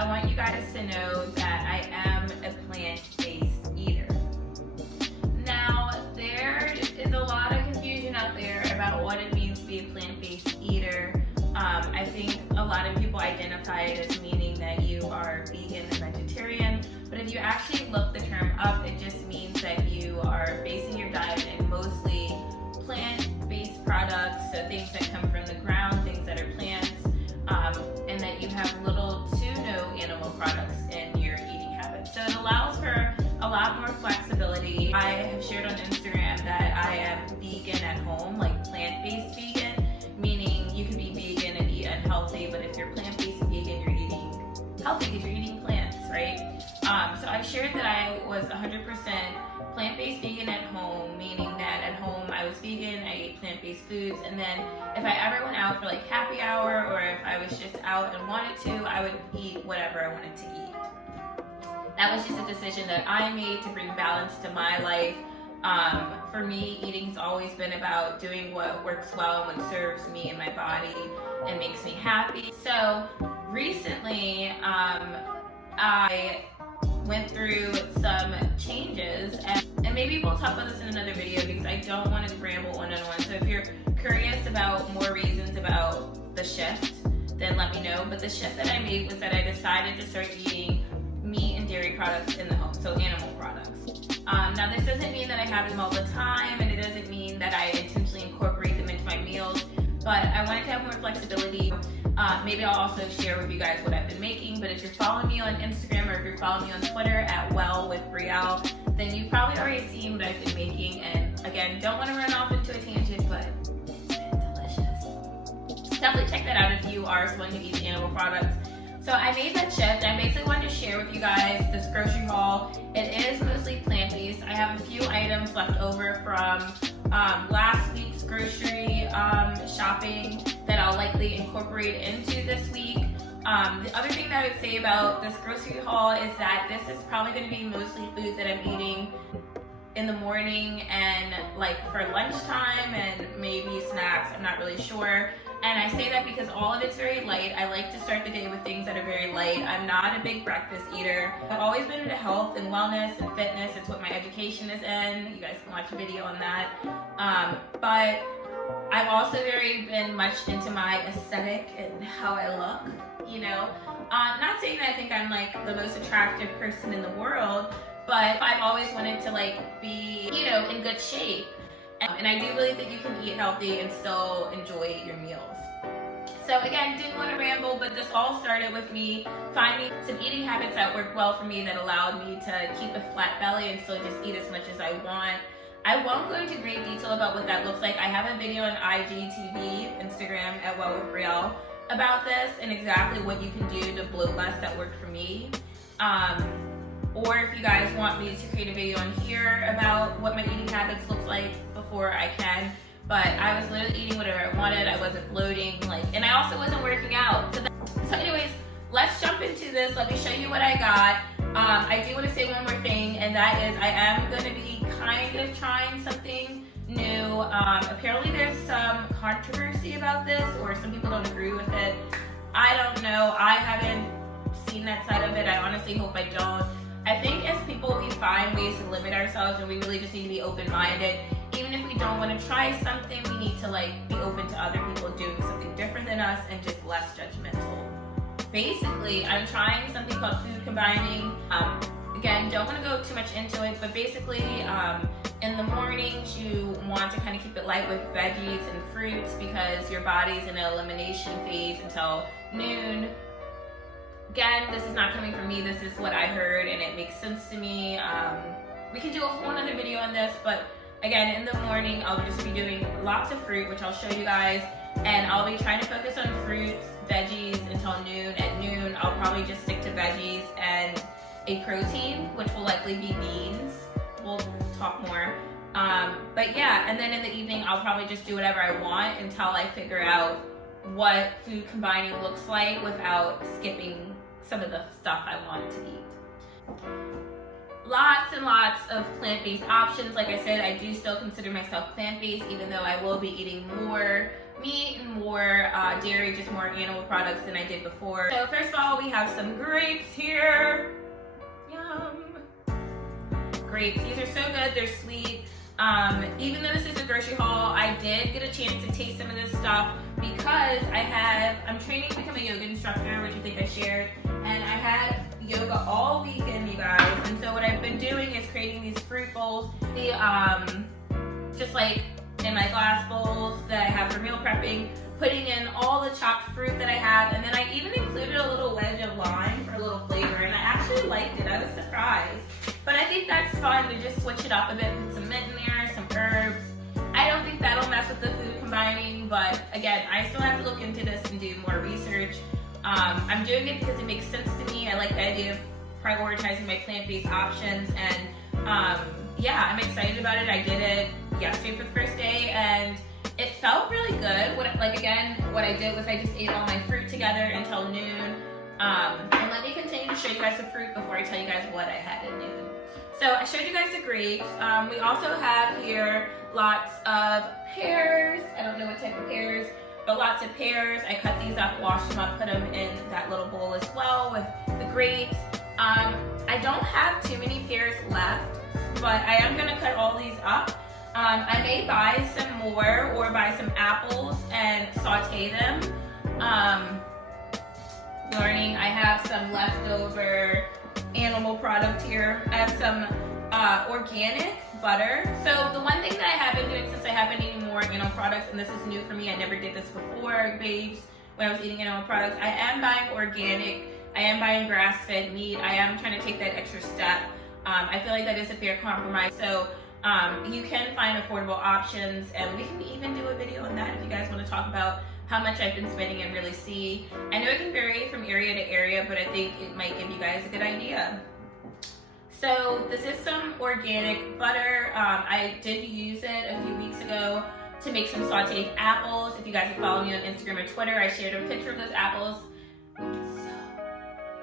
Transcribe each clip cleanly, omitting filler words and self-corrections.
I want you guys to know that I am a plant-based eater. Now, there is a lot of confusion out there about what it means to be a plant-based eater. I think a lot of people identify it as meaning that you are vegan and vegetarian, but if you actually look the term up, it just means that you are basing your diet in mostly plant-based products, so things that come from the ground, things that are plants, and that you have little to no animal products in your eating habits. So it allows for a lot more flexibility. I have shared on Instagram that I am vegan at home, like plant-based vegan, meaning you can be vegan and eat unhealthy, but if you're plant-based vegan, you're eating healthy because you're eating plants, right? So I shared that I was 100% plant-based vegan at home, meaning that at home I was vegan, I ate plant-based foods, and then if I ever went out for like happy hour or if I was just out and wanted to, I would eat whatever I wanted to eat. That was just a decision that I made to bring balance to my life. For me, eating has always been about doing what works well and what serves me and my body and makes me happy. So recently, I went through some changes, and maybe we'll talk about this in another video because I don't want to ramble one-on-one. So if you're curious about more reasons about the shift, then let me know. But the shift that I made was that I decided to start eating meat and dairy products in the home, so animal products. Now this doesn't mean that I have them all the time, and it doesn't mean that I intentionally incorporate them into my meals, but I wanted to have more flexibility. Maybe I'll also share with you guys what I've been making, but if you're following me on Instagram or if you're following me on Twitter at Well with Brielle, then you've probably already seen what I've been making. And again, don't want to run off into a tangent, but it's been delicious. Definitely check that out if you are someone who eats animal products. So I made that shift. I basically wanted to share with you guys this grocery haul. It is mostly plant-based. I have a few items left over from last week's grocery shopping that I'll likely incorporate into this week. The other thing that I would say about this grocery haul is that this is probably going to be mostly food that I'm eating in the morning and like for lunchtime and maybe snacks. I'm not really sure. And I say that because all of it's very light. I like to start the day with things that are very light. I'm not a big breakfast eater. I've always been into health and wellness and fitness. It's what my education is in. You guys can watch a video on that. But I've also been much into my aesthetic and how I look, you know. Not saying that I think I'm like the most attractive person in the world, but I've always wanted to like be, you know, in good shape. And I do believe that you can eat healthy and still enjoy your meals. So again, didn't want to ramble, but this all started with me finding some eating habits that worked well for me that allowed me to keep a flat belly and still just eat as much as I want. I won't go into great detail about what that looks like. I have a video on IGTV, Instagram at Well with Brielle, about this and exactly what you can do to bloat less that worked for me. Or if you guys want me to create a video on here about what my eating habits look like before, I can. But I was literally eating whatever I wanted. I wasn't bloating, and I also wasn't working out. So anyways, let's jump into this. Let me show you what I got. I do want to say one more thing, and that is I am going to be kind of trying something new. Apparently there's some controversy about this, or some people don't agree with it. I don't know. I haven't seen that side of it. I honestly hope I don't. I think as people, we find ways to limit ourselves, and we really just need to be open-minded. Even if we don't want to try something, we need to be open to other people doing something different than us and just less judgmental. Basically, I'm trying something called food combining. Again, don't want to go too much into it, but basically, in the mornings, you want to kind of keep it light with veggies and fruits because your body's in an elimination phase until noon. Again, this is not coming from me, this is what I heard and it makes sense to me. We can do a whole nother video on this, but again, in the morning, I'll just be doing lots of fruit, which I'll show you guys, and I'll be trying to focus on fruits, veggies until noon. At noon, I'll probably just stick to veggies and a protein, which will likely be beans. We'll talk more. But yeah, and then in the evening, I'll probably just do whatever I want until I figure out what food combining looks like without skipping some of the stuff I want to eat. Lots and lots of plant-based options. Like I said, I do still consider myself plant-based, even though I will be eating more meat and more dairy, just more animal products than I did before. So first of all, we have some grapes here. Yum. Grapes, these are so good, they're sweet. Even though this is a grocery haul, I did get a chance to taste some of this stuff because I'm training to become a yoga instructor, which I think I shared, and I had yoga all weekend, you guys. And so what I've been doing is creating these fruit bowls, just like in my glass bowls that I have for meal prepping, putting in all the chopped fruit that I have, and then I even included a little wedge of lime for a little flavor, and I actually liked it. I was surprised. But I think that's fun to just switch it up a bit, put some mint in there, some herbs. I don't think that'll mess with the food combining, but again, I still have to look into this and do more research. I'm doing it because it makes sense to me. I like the idea of prioritizing my plant-based options, and yeah, I'm excited about it. I did it yesterday for the first day, and it felt really good. What I did was I just ate all my fruit together until noon. And let me continue to show you guys the fruit before I tell you guys what I had at noon. So I showed you guys the grapes. We also have here lots of pears. I don't know what type of pears, but lots of pears. I cut these up, washed them up, put them in that little bowl as well with the grapes. I don't have too many pears left, but I am gonna cut all these up. I may buy some more or buy some apples and saute them. Learning, I have some leftover animal product here. I have some organic butter. So the one thing that I have been doing since I have been eating more animal products, and this is new for me, I never did this before, babes, when I was eating animal products, I am buying organic, I am buying grass-fed meat, I am trying to take that extra step. I feel like that is a fair compromise. So you can find affordable options, and we can even do a video on that if you guys want to talk about how much I've been spending and really see. I know it can vary from area to area, but I think it might give you guys a good idea. So this is some organic butter. I did use it a few weeks ago to make some sauteed apples. If you guys have followed me on Instagram or Twitter, I shared a picture of those apples. So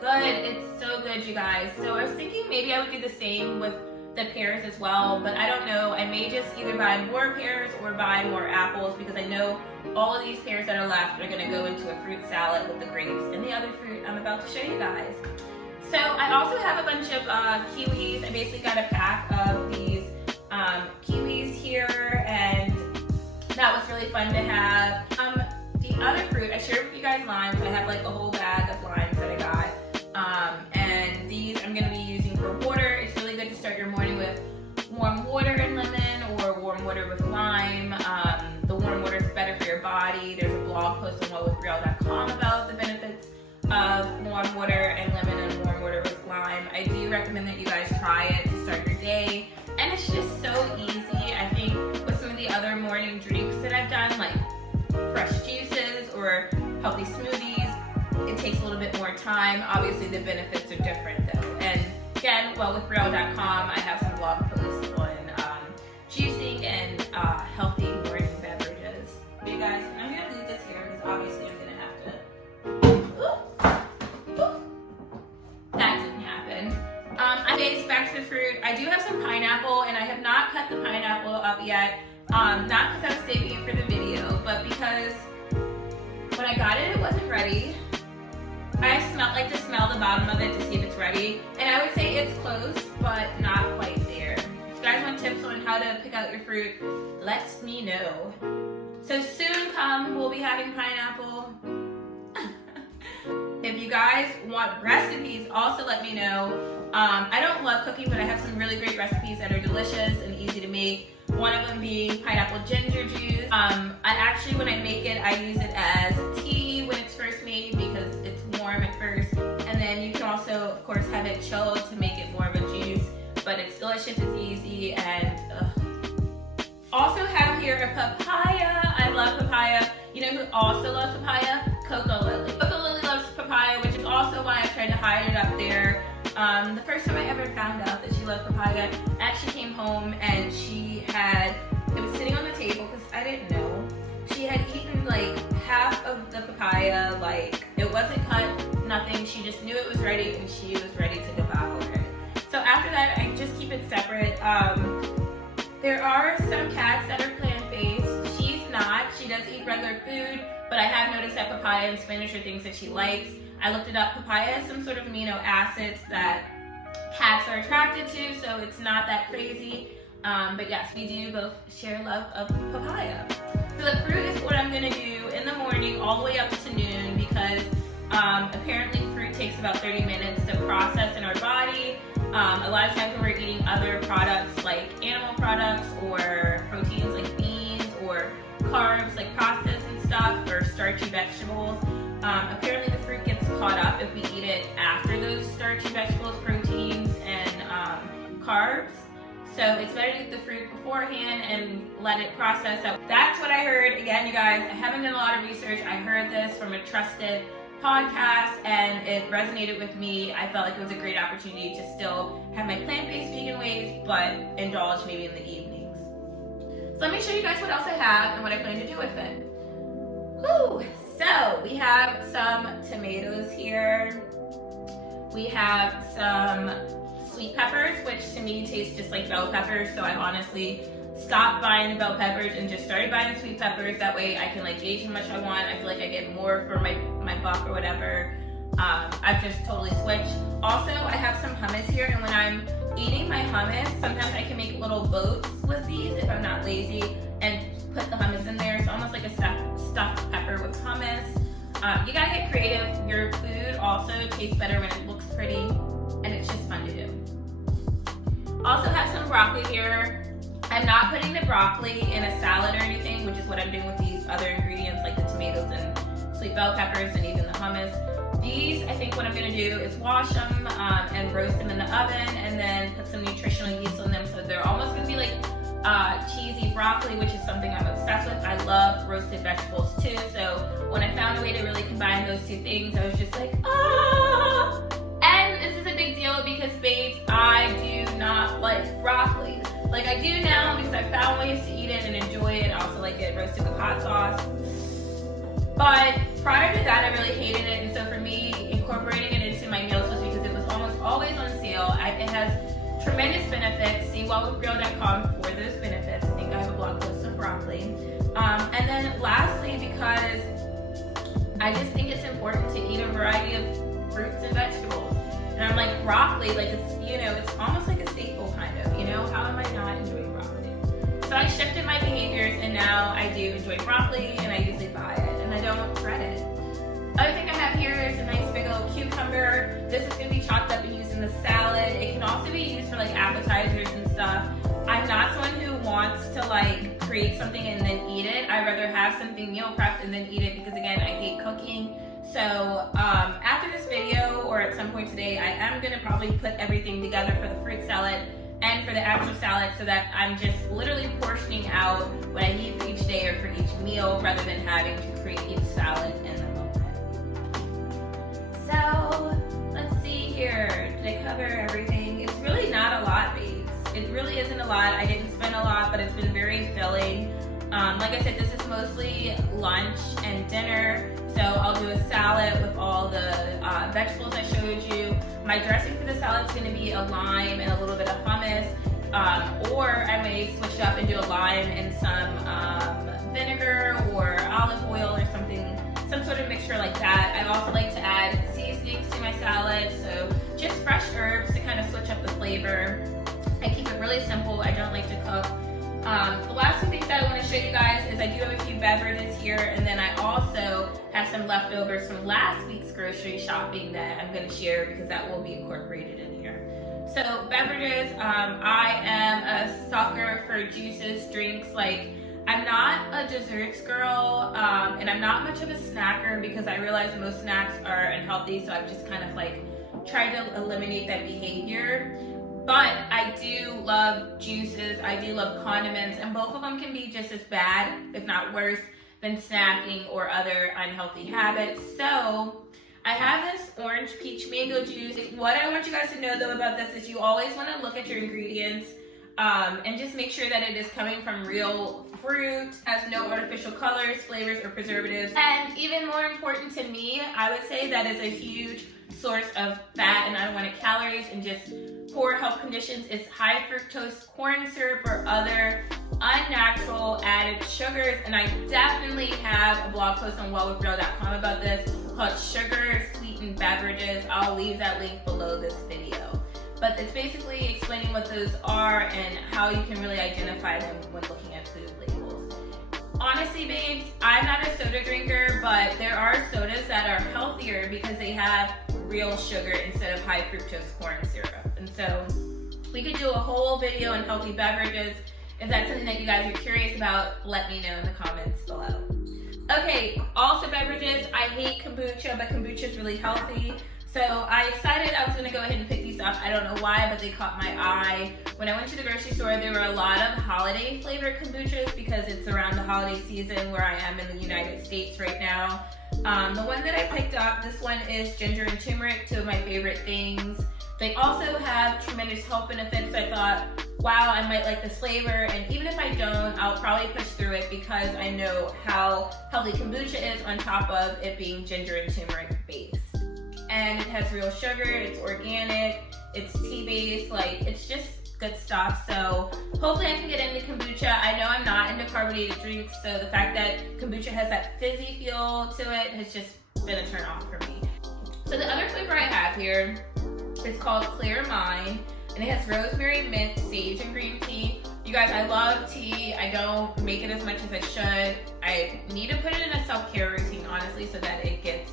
good, it's so good, you guys. So I was thinking maybe I would do the same with the pears as well, but I don't know. I may just either buy more pears or buy more apples, because I know all of these pears that are left are gonna go into a fruit salad with the grapes and the other fruit I'm about to show you guys. So I also have a bunch of kiwis. I basically got a pack of these kiwis here, and that was really fun to have. The other fruit, I shared with you guys limes. I have like a whole bag of limes that I got. And these I'm gonna be using for water. It's really good to start your morning with warm water and lemon, or warm water with lime. The warm water is better for your body. There's a blog post on wellwithbrielle.com about the benefits of warm water and lemon and warm water with lime. I do recommend that you guys try it to start your day. And it's just so easy. I think with some of the other morning drinks that I've done, like fresh juices or healthy smoothies, it takes a little bit more time. Obviously the benefits are different though. And again, wellwithbrielle.com, I have some blog posts on juicing and healthy morning beverages. You guys, I'm gonna leave this here because obviously I'm gonna have to. That didn't happen. I made back to the fruit. I do have some pineapple, and I have not cut the pineapple up yet. Not because I was saving it for the video, but because when I got it, it wasn't ready. I like to smell the bottom of it to see if it's ready, and I would say it's close, but not quite there. If you guys want tips on how to pick out your fruit, let me know. So soon come, we'll be having pineapple. If you guys want recipes, also let me know. I don't love cooking, but I have some really great recipes that are delicious and easy to make. One of them being pineapple ginger juice. I actually, when I make it, I use it as tea when it's first made because it's warm at first. And then you can also, of course, have it chilled to make it more of a juice. But it's delicious, it's easy, and also have here a papaya. I love papaya. You know who also loves papaya? Coco Lily. Coco Lily loves papaya, which is also why I tried to hide it up there. The first time I ever found out that she loved papaya, I actually came home and it was sitting on the table because I didn't know. She had eaten like half of the papaya, like it wasn't cut, nothing. She just knew it was ready and she was ready to devour it. So after that, I just keep it separate. There are some cats that are plant-based. She's not. She does eat regular food, but I have noticed that papaya and spinach are things that she likes. I looked it up. Papaya has some sort of amino acids that cats are attracted to, so it's not that crazy. But yes, we do both share love of papaya. So the fruit is what I'm gonna do in the morning all the way up to noon, because apparently fruit takes about 30 minutes to process in our body. A lot of times when we're eating other products like animal products or proteins like beans or carbs like pastas and stuff, or starchy vegetables, apparently the fruit gets caught up if we eat it after those starchy vegetables, proteins, and carbs. So it's better to eat the fruit beforehand and let it process out. That's what I heard. Again, you guys, I haven't done a lot of research. I heard this from a trusted podcast and it resonated with me. I felt like it was a great opportunity to still have my plant-based vegan ways, but indulge maybe in the evenings. So let me show you guys what else I have and what I plan to do with it. Whew. So we have some tomatoes here. We have some sweet peppers, which to me taste just like bell peppers. So I honestly stopped buying the bell peppers and just started buying sweet peppers. That way I can like gauge how much I want. I feel like I get more for my buck or whatever. I've just totally switched. Also, I have some hummus here, and when I'm eating my hummus, sometimes I can make little boats with these if I'm not lazy and put the hummus in there. It's almost like a stuffed pepper with hummus. You gotta get creative. Your food also tastes better when it looks pretty, and it's just fun to do. Also have some broccoli here. I'm not putting the broccoli in a salad or anything, which is what I'm doing with these other ingredients like the tomatoes and sweet bell peppers and even the hummus. These, I think what I'm gonna do is wash them and roast them in the oven, and then put some nutritional yeast on them, so they're almost gonna be like cheesy broccoli, which is something I'm obsessed with. I love roasted vegetables too, so when I found a way to really combine those two things, I was just like, ah! And this is a big deal because, babes, I do not like broccoli. Like I do now because I found ways to eat it and enjoy it. I also like it roasted with hot sauce. But prior to that, I really hated it, and so for me, incorporating it into my meals was because it was almost always on sale. It has tremendous benefits. See wellwithbrielle.com for those benefits. I think I have a blog post on broccoli. And then lastly, because I just think it's important to eat a variety of fruits and vegetables. And I'm like, broccoli, like it's, you know, it's almost like a staple kind of, you know, how am I not enjoying broccoli? So I shifted my behaviors, and now I do enjoy broccoli, and I usually buy it, and I don't regret it. Other thing I have here is a nice big old cucumber. This is gonna be chopped up and used in the salad. It can also be used for like appetizers and stuff. I'm not someone who wants to like create something and then eat it. I'd rather have something meal prepped and then eat it, because again, I hate cooking. So after this video, or at some point today, I am gonna probably put everything together for the fruit salad and for the actual salad, so that I'm just literally portioning out what I need for each day or for each meal, rather than having to create each salad in the moment. So let's see here. Did I cover everything? It's really not a lot, babes. It really isn't a lot. I didn't spend a lot, but it's been very filling. Like I said, this is mostly lunch and dinner. So I'll do a salad with all the vegetables I showed you. My dressing for the salad is going to be a lime and a little bit of hummus. Or I may switch up and do a lime and some vinegar or olive oil or something, some sort of mixture like that. I also like to add seasonings to my salad, so just fresh herbs to kind of switch up the flavor. I keep it really simple. I don't like to cook. The last two things that I want to show you guys is I do have a few beverages here, and then I also have some leftovers from last week's grocery shopping that I'm going to share, because that will be incorporated in here. So beverages, I am a sucker for juices, drinks. Like, I'm not a desserts girl, and I'm not much of a snacker, because I realize most snacks are unhealthy, so I've just kind of like tried to eliminate that behavior. But I do love juices, I do love condiments, and both of them can be just as bad, if not worse, than snacking or other unhealthy habits. So I have this orange peach mango juice. What I want you guys to know though about this is you always want to look at your ingredients and just make sure that it is coming from real fruit, has no artificial colors, flavors, or preservatives. And even more important to me, I would say that is a huge source of fat and unwanted calories and just poor health conditions is high fructose corn syrup or other unnatural added sugars. And I definitely have a blog post on wellwithbrielle.com about this called Sugar Sweetened Beverages. I'll leave that link below this video. But it's basically explaining what those are and how you can really identify them when looking at food labels. Honestly, babes, I'm not a soda drinker, but there are sodas that are healthier because they have real sugar instead of high fructose corn syrup. And so we could do a whole video on healthy beverages. If that's something that you guys are curious about, let me know in the comments below. Okay, also beverages. I hate kombucha, but kombucha is really healthy. So I decided I was gonna go ahead and pick these up. I don't know why, but they caught my eye. When I went to the grocery store, there were a lot of holiday flavored kombuchas because it's around the holiday season where I am in the United States right now. The one that I picked up, this one is ginger and turmeric, two of my favorite things. They also have tremendous health benefits. I thought, wow, I might like this flavor. And even if I don't, I'll probably push through it because I know how healthy kombucha is on top of it being ginger and turmeric based. And it has real sugar, it's organic, it's tea-based, like it's just good stuff. So hopefully I can get into kombucha. I know I'm not into carbonated drinks, so the fact that kombucha has that fizzy feel to it has just been a turn off for me. So the other flavor I have here is called Clear Mind, and it has rosemary, mint, sage, and green tea. You guys, I love tea. I don't make it as much as I should. I need to put it in a self-care routine, honestly, so that it gets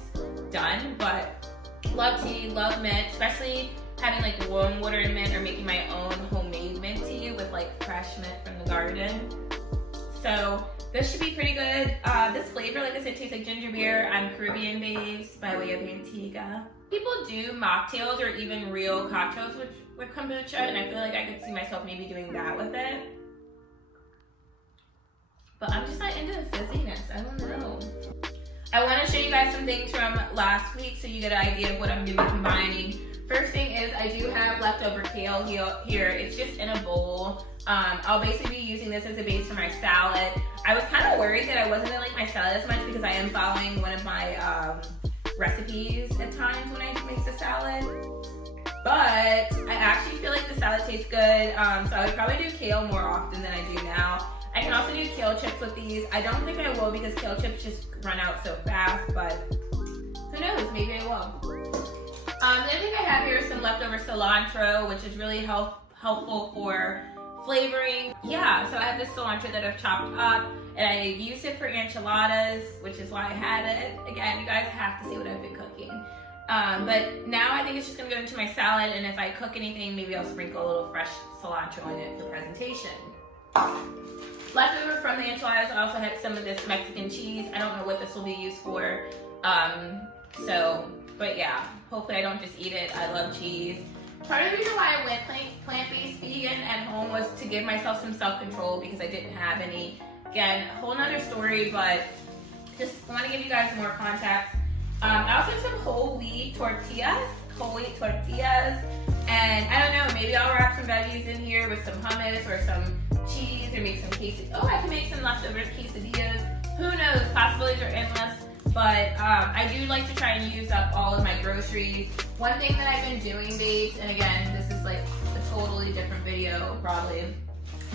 done, but love tea, love mint, especially having like warm water and mint or making my own homemade mint tea with like fresh mint from the garden. So this should be pretty good. This flavor, like I said, tastes like ginger beer. I'm Caribbean babes by way of Antigua. People do mocktails or even real cocktails with kombucha, and I feel like I could see myself maybe doing that with it. But I'm just not into the fizziness, I don't know. I want to show you guys some things from last week so you get an idea of what I'm doing combining. First thing is I do have leftover kale here. It's just in a bowl. I'll basically be using this as a base for my salad. I was kind of worried that I wasn't going to like my salad as much because I am following one of my recipes at times when I make the salad. But I actually feel like the salad tastes good. So I would probably do kale more often than I do now. I can also do kale chips with these. I don't think I will because kale chips just run out so fast, but who knows, maybe I will. The other thing I have here is some leftover cilantro, which is really helpful for flavoring. Yeah, so I have this cilantro that I've chopped up, and I used it for enchiladas, which is why I had it. Again, you guys have to see what I've been cooking. But now I think it's just gonna go into my salad, and if I cook anything, maybe I'll sprinkle a little fresh cilantro in it for presentation. Leftover from the enchiladas, I also had some of this Mexican cheese. I don't know what this will be used for. But yeah, hopefully I don't just eat it. I love cheese. Part of the reason why I went plant-based vegan at home was to give myself some self-control because I didn't have any. Again, a whole nother story, but just want to give you guys more context. I also have some whole wheat tortillas, and I don't know, maybe I'll wrap some veggies in here with some hummus or some cheese or make some quesadillas. Oh, I can make some leftover quesadillas. Who knows, possibilities are endless. But I do like to try and use up all of my groceries. One thing that I've been doing, babes, and again, this is like a totally different video probably,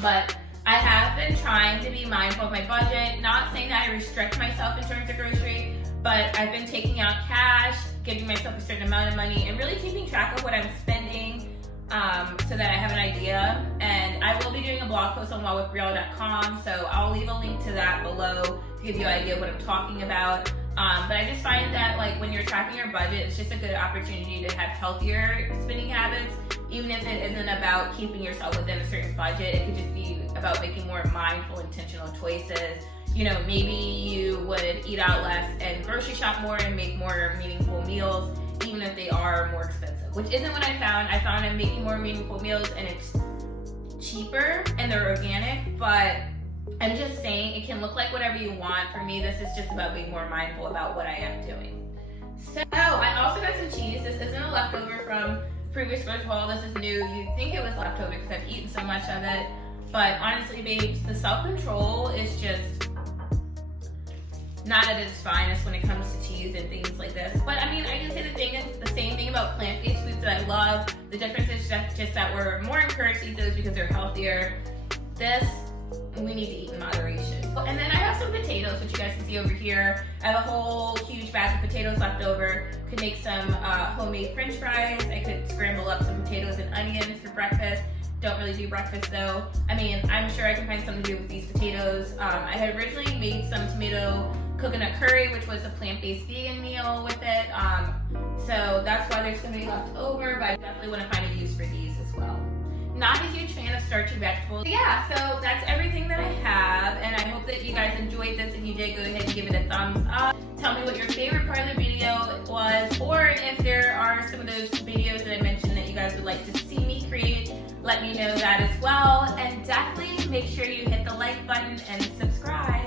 but I have been trying to be mindful of my budget. Not saying that I restrict myself in terms of grocery, but I've been taking out cash, giving myself a certain amount of money, and really keeping track of what I'm spending so that I have an idea. And I will be doing a blog post on wellwithbrielle.com, so I'll leave a link to that below to give you an idea of what I'm talking about. But I just find that like when you're tracking your budget, it's just a good opportunity to have healthier spending habits, even if it isn't about keeping yourself within a certain budget. It could just be about making more mindful, intentional choices. You know, maybe you would eat out less and grocery shop more and make more meaningful meals, even if they are more expensive, which isn't what I found. I found I'm making more meaningful meals and it's cheaper and they're organic, but I'm just saying it can look like whatever you want. For me, this is just about being more mindful about what I am doing. So I also got some cheese. This isn't a leftover from previous grocery haul. This is new. You'd think it was leftover because I've eaten so much of it. But honestly, babes, the self-control is just not at its finest when it comes to cheese and things like this. But I mean, I can say the same thing about plant-based foods that I love. The difference is just that we're more encouraged to eat those because they're healthier. This, we need to eat in moderation. And then I have some potatoes, which you guys can see over here. I have a whole huge batch of potatoes left over. Could make some homemade French fries. I could scramble up some potatoes and onions for breakfast. Don't really do breakfast though. I mean, I'm sure I can find something to do with these potatoes. I had originally made some tomato coconut curry, which was a plant-based vegan meal with it. So that's why there's gonna be left over, but I definitely wanna find a use for these as well. Not a huge fan of starchy vegetables. Yeah, so that's everything that I have, and I hope that you guys enjoyed this. If you did, go ahead and give it a thumbs up. Tell me what your favorite part of the video was, or if there are some of those videos that I mentioned that you guys would like to see me create, let me know that as well. And definitely make sure you hit the like button and subscribe.